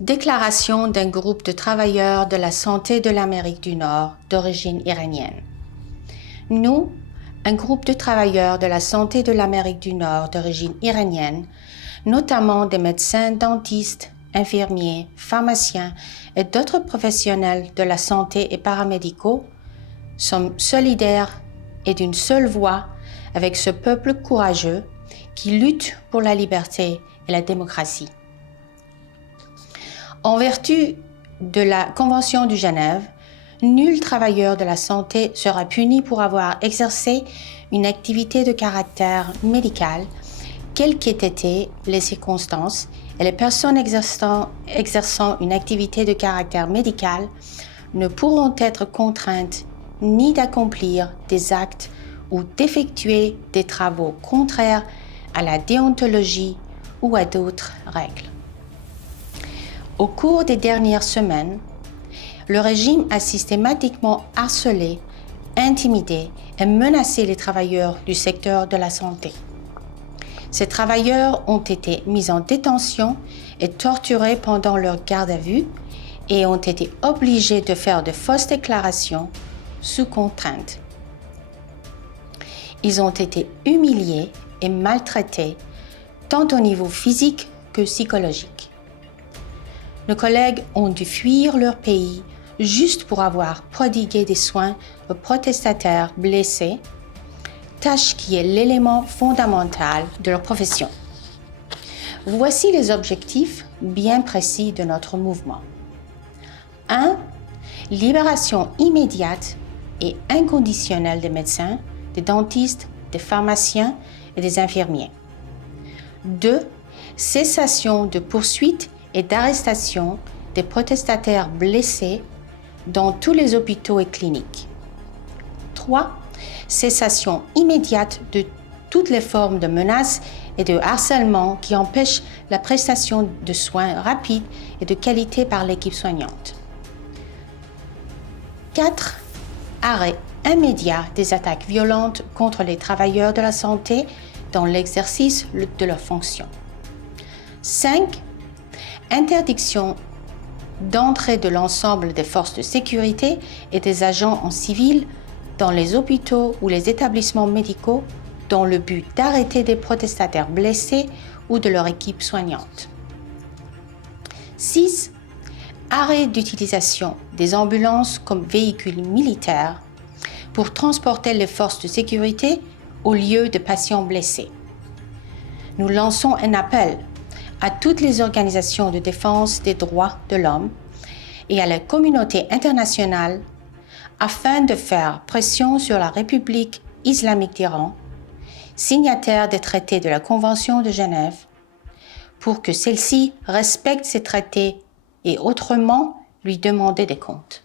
Déclaration d'un groupe de travailleurs de la santé de l'Amérique du Nord d'origine iranienne. Nous, un groupe de travailleurs de la santé de l'Amérique du Nord d'origine iranienne, notamment des médecins, dentistes, infirmiers, pharmaciens et d'autres professionnels de la santé et paramédicaux, sommes solidaires et d'une seule voix avec ce peuple courageux qui lutte pour la liberté et la démocratie. En vertu de la Convention de Genève, nul travailleur de la santé sera puni pour avoir exercé une activité de caractère médical, quelles qu'aient été les circonstances, et les personnes exerçant une activité de caractère médical ne pourront être contraintes ni d'accomplir des actes ou d'effectuer des travaux contraires à la déontologie ou à d'autres règles. Au cours des dernières semaines, le régime a systématiquement harcelé, intimidé et menacé les travailleurs du secteur de la santé. Ces travailleurs ont été mis en détention et torturés pendant leur garde à vue et ont été obligés de faire de fausses déclarations sous contrainte. Ils ont été humiliés et maltraités, tant au niveau physique que psychologique. Nos collègues ont dû fuir leur pays juste pour avoir prodigué des soins aux protestataires blessés, tâche qui est l'élément fondamental de leur profession. Voici les objectifs bien précis de notre mouvement. 1. Libération immédiate et inconditionnelle des médecins, des dentistes, des pharmaciens et des infirmiers. 2. Cessation de poursuites et d'arrestation des protestataires blessés dans tous les hôpitaux et cliniques. 3. Cessation immédiate de toutes les formes de menaces et de harcèlement qui empêchent la prestation de soins rapides et de qualité par l'équipe soignante. 4. Arrêt immédiat des attaques violentes contre les travailleurs de la santé dans l'exercice de leurs fonctions. 5. Interdiction d'entrée de l'ensemble des forces de sécurité et des agents en civil dans les hôpitaux ou les établissements médicaux dans le but d'arrêter des protestataires blessés ou de leur équipe soignante. 6. Arrêt d'utilisation des ambulances comme véhicules militaires pour transporter les forces de sécurité au lieu de patients blessés. Nous lançons un appel à toutes les organisations de défense des droits de l'homme et à la communauté internationale afin de faire pression sur la République islamique d'Iran, signataire des traités de la Convention de Genève, pour que celle-ci respecte ces traités et autrement lui demander des comptes.